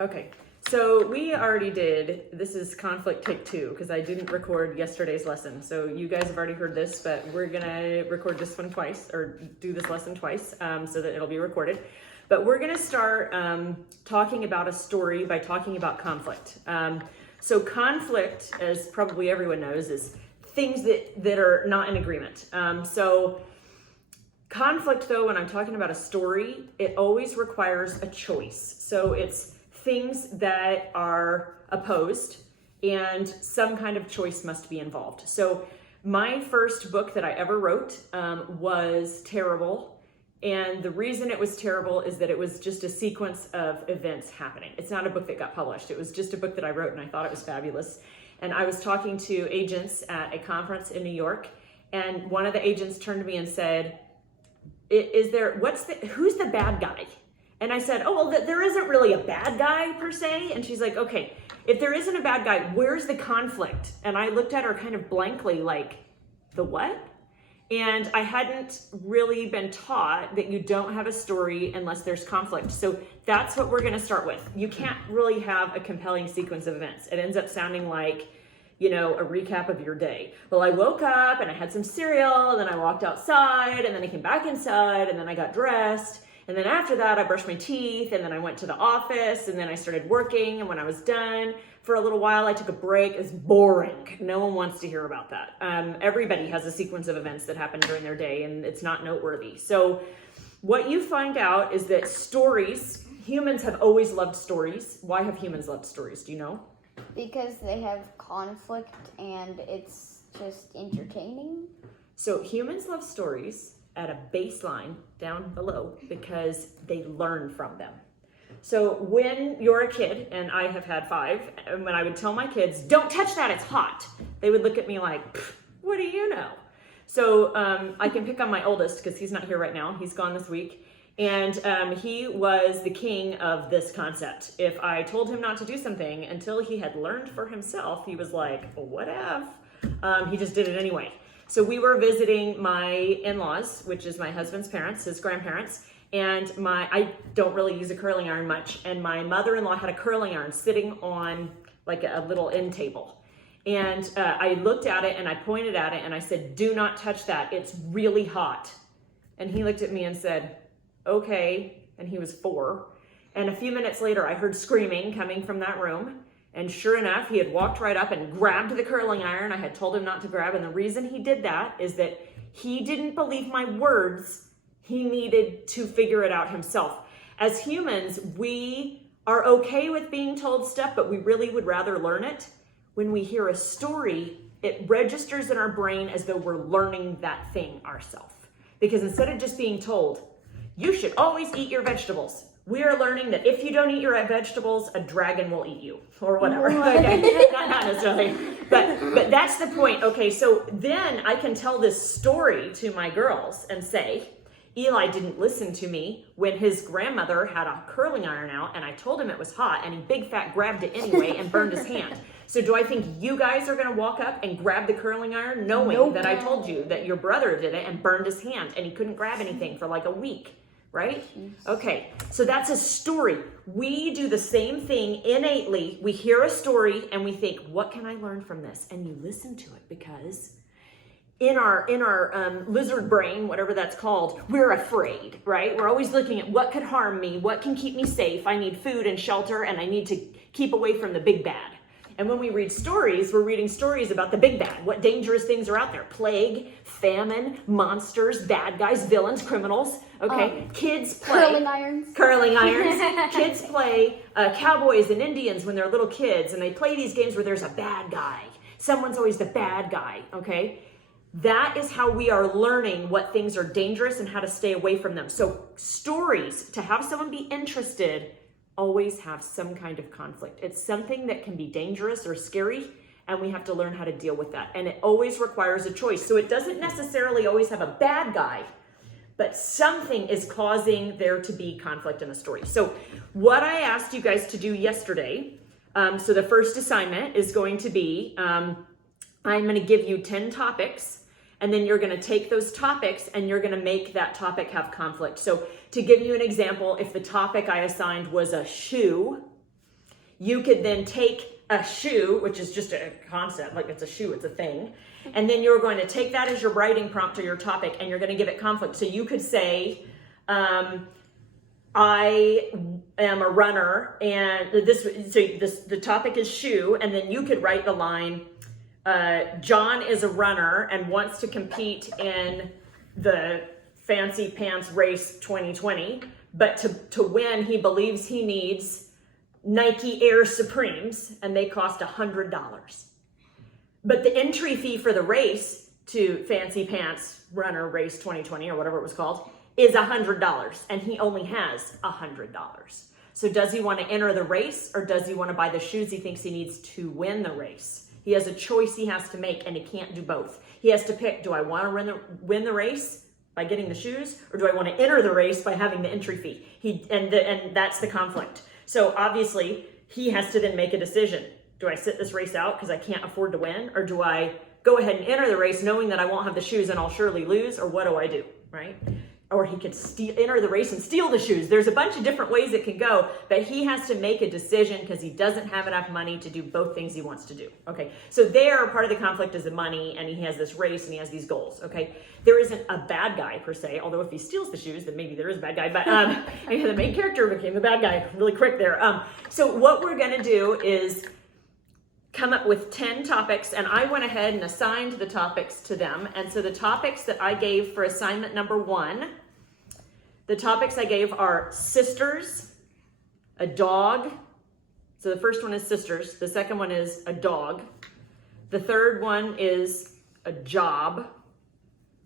Okay, so we already did, this is conflict take 2, because I didn't record yesterday's lesson. So you guys have already heard this, but we're gonna record this one twice, or do this lesson twice, so that it'll be recorded. But we're gonna start talking about a story by talking about conflict. So conflict, as probably everyone knows, is things that are not in agreement. So conflict, though, when I'm talking about a story, it always requires a choice. So it's things that are opposed and some kind of choice must be involved. So my first book that I ever wrote was terrible. And the reason it was terrible is that it was just a sequence of events happening. It's not a book that got published. It was just a book that I wrote and I thought it was fabulous. And I was talking to agents at a conference in New York, and one of the agents turned to me and said, who's the bad guy? And I said, oh, well, there isn't really a bad guy per se. And she's like, okay, if there isn't a bad guy, where's the conflict? And I looked at her kind of blankly, like, the what? And I hadn't really been taught that you don't have a story unless there's conflict. So that's what we're going to start with. You can't really have a compelling sequence of events. It ends up sounding like, a recap of your day. Well, I woke up and I had some cereal, and then I walked outside, and then I came back inside, and then I got dressed. And then after that, I brushed my teeth, and then I went to the office, and then I started working. And when I was done, for a little while, I took a break. It's boring. No one wants to hear about that. Everybody has a sequence of events that happen during their day, and it's not noteworthy. So what you find out is that humans have always loved stories. Why have humans loved stories? Do you know? Because they have conflict and it's just entertaining. So humans love stories at a baseline down below because they learn from them. So when you're a kid, and I have had 5, and when I would tell my kids, don't touch that, it's hot, they would look at me like, what do you know? So I can pick on my oldest because he's not here right now. He's gone this week. And he was the king of this concept. If I told him not to do something until he had learned for himself, he was like, whatever. He just did it anyway. So we were visiting my in-laws, which is my husband's parents, his grandparents, and I don't really use a curling iron much, and my mother-in-law had a curling iron sitting on like a little end table. And I looked at it and I pointed at it and I said, do not touch that, it's really hot. And he looked at me and said, okay, and he was 4. And a few minutes later, I heard screaming coming from that room. And sure enough, he had walked right up and grabbed the curling iron I had told him not to grab. And the reason he did that is that he didn't believe my words. He needed to figure it out himself. As humans, we are okay with being told stuff, but we really would rather learn it. When we hear a story, it registers in our brain as though we're learning that thing ourselves. Because instead of just being told, you should always eat your vegetables, we are learning that if you don't eat your vegetables, a dragon will eat you, or whatever. Okay, not necessarily, but that's the point. Okay, so then I can tell this story to my girls and say, Eli didn't listen to me when his grandmother had a curling iron out, and I told him it was hot, and he big fat grabbed it anyway and burned his hand. So do I think you guys are going to walk up and grab the curling iron knowing that I told you that your brother did it and burned his hand and he couldn't grab anything for like a week? Right? Okay, so that's a story. We do the same thing innately. We hear a story and we think, what can I learn from this? And you listen to it because in our lizard brain, whatever that's called, we're afraid, right? We're always looking at what could harm me, what can keep me safe. I need food and shelter, and I need to keep away from the big bad. And when we read stories, we're reading stories about the big bad, what dangerous things are out there. Plague, famine, monsters, bad guys, villains, criminals. Okay, kids play. Curling irons. Curling irons. Kids play cowboys and Indians when they're little kids, and they play these games where there's a bad guy. Someone's always the bad guy, okay? That is how we are learning what things are dangerous and how to stay away from them. So stories, to have someone be interested, always have some kind of conflict. It's something that can be dangerous or scary, and we have to learn how to deal with that. And it always requires a choice. So it doesn't necessarily always have a bad guy, but something is causing there to be conflict in the story. So what I asked you guys to do yesterday, so the first assignment is going to be, I'm going to give you 10 topics, and then you're going to take those topics and you're going to make that topic have conflict. So to give you an example, if the topic I assigned was a shoe, you could then take a shoe, which is just a concept, like it's a shoe, it's a thing. And then you're going to take that as your writing prompt or your topic, and you're going to give it conflict. So you could say, I am a runner, and the topic is shoe, and then you could write the line, John is a runner and wants to compete in the fancy pants race 2020, but to win, he believes he needs Nike Air Supremes, and they cost $100. But the entry fee for the race to Fancy Pants Runner Race 2020 or whatever it was called is $100, and he only has $100. So does he want to enter the race, or does he want to buy the shoes he thinks he needs to win the race? He has a choice he has to make, and he can't do both. He has to pick, do I want to win the race by getting the shoes, or do I want to enter the race by having the entry fee? And that's the conflict. So obviously, he has to then make a decision. Do I sit this race out because I can't afford to win? Or do I go ahead and enter the race knowing that I won't have the shoes and I'll surely lose? Or what do I do, right? Or he could enter the race and steal the shoes. There's a bunch of different ways it can go, but he has to make a decision because he doesn't have enough money to do both things he wants to do, okay? So there, part of the conflict is the money, and he has this race and he has these goals, okay? There isn't a bad guy per se, although if he steals the shoes, then maybe there is a bad guy, but the main character became the bad guy really quick there. So what we're gonna do is come up with 10 topics, and I went ahead and assigned the topics to them. And so the topics that I gave for assignment number 1, the topics I gave are sisters, a dog. So the first one is sisters. The second one is a dog. The third one is a job.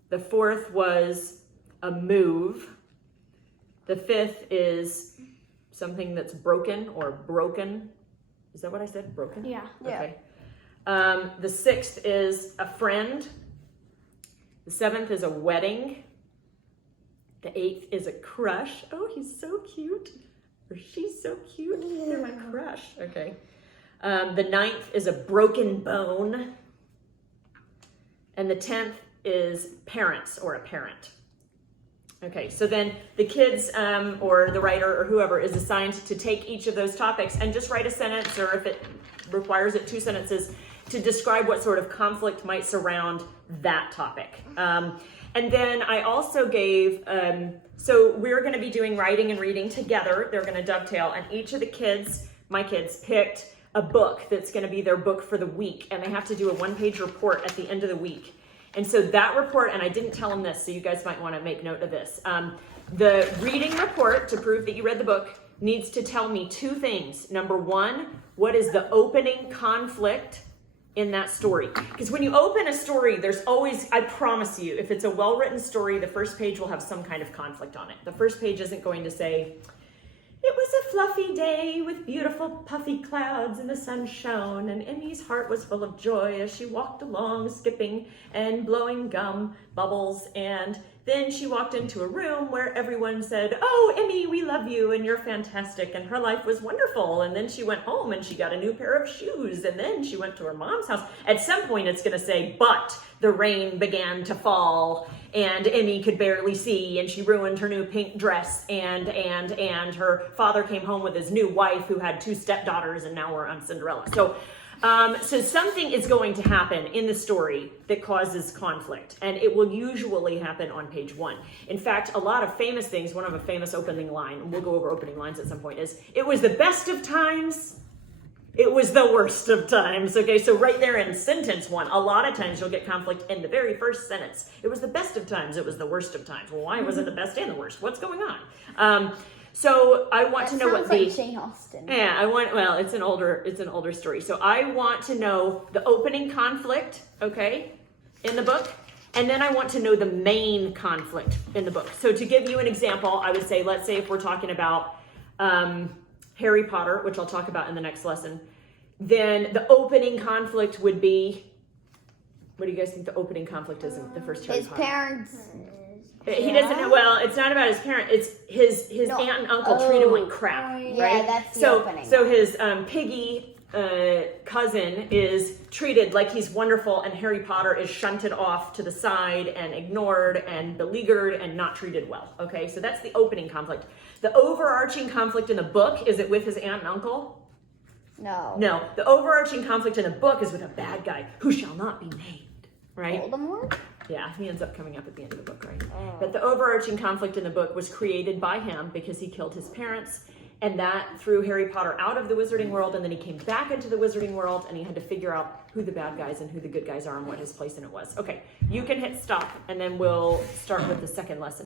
The fourth was a move. The fifth is something that's broken or broken. Is that what I said? Broken? Yeah. Okay. The sixth is a friend. The seventh is a wedding. The eighth is a crush. Oh, he's so cute. Or she's so cute. They're my crush. Okay. The ninth is a broken bone. And the 10th is parents or a parent. Okay, so then the kids or the writer or whoever is assigned to take each of those topics and just write a sentence, or if it requires it, 2 sentences, to describe what sort of conflict might surround that topic. And then I also gave, so we're going to be doing writing and reading together. They're going to dovetail, and each of the kids, my kids, picked a book that's going to be their book for the week, and they have to do a 1-page report at the end of the week. And so that report, and I didn't tell them this, so you guys might want to make note of this. The reading report, to prove that you read the book, needs to tell me 2 things. Number 1, what is the opening conflict in that story? Because when you open a story, there's always, I promise you, if it's a well-written story, the first page will have some kind of conflict on it. The first page isn't going to say, it was a fluffy day with beautiful puffy clouds and the sun shone, and Emmy's heart was full of joy as she walked along, skipping and blowing gum bubbles, and then she walked into a room where everyone said, oh, Emmy, we love you, and you're fantastic, and her life was wonderful, and then she went home and she got a new pair of shoes, and then she went to her mom's house. At some point it's gonna say, but the rain began to fall, and Emmy could barely see, and she ruined her new pink dress, and her father came home with his new wife who had 2 stepdaughters, and now we're on Cinderella. So something is going to happen in the story that causes conflict, and it will usually happen on page 1. In fact, a lot of famous things, one of a famous opening line, and we'll go over opening lines at some point, is, it was the best of times, it was the worst of times. Okay, so right there in sentence 1, a lot of times you'll get conflict in the very first sentence. It was the best of times, it was the worst of times. Well, why was it the best and the worst? What's going on? So I want to know what like Jane Austen. Yeah, well, it's an older story. So I want to know the opening conflict, okay, in the book, and then I want to know the main conflict in the book. So to give you an example, I would say, let's say if we're talking about Harry Potter, which I'll talk about in the next lesson, then the opening conflict would be, what do you guys think the opening conflict is in the first Harry Potter? His parents. He doesn't know. Well, it's not about his parent. It's his aunt and uncle treat him like crap, right? Yeah, that's the opening. So his piggy cousin is treated like he's wonderful, and Harry Potter is shunted off to the side and ignored and beleaguered and not treated well. Okay, so that's the opening conflict. The overarching conflict in the book, is it with his aunt and uncle? No. No, the overarching conflict in the book is with a bad guy who shall not be named, right? Voldemort? Yeah, he ends up coming up at the end of the book, right? Oh. But the overarching conflict in the book was created by him because he killed his parents, and that threw Harry Potter out of the wizarding world, and then he came back into the wizarding world, and he had to figure out who the bad guys and who the good guys are and what his place in it was. Okay, you can hit stop, and then we'll start with the second lesson.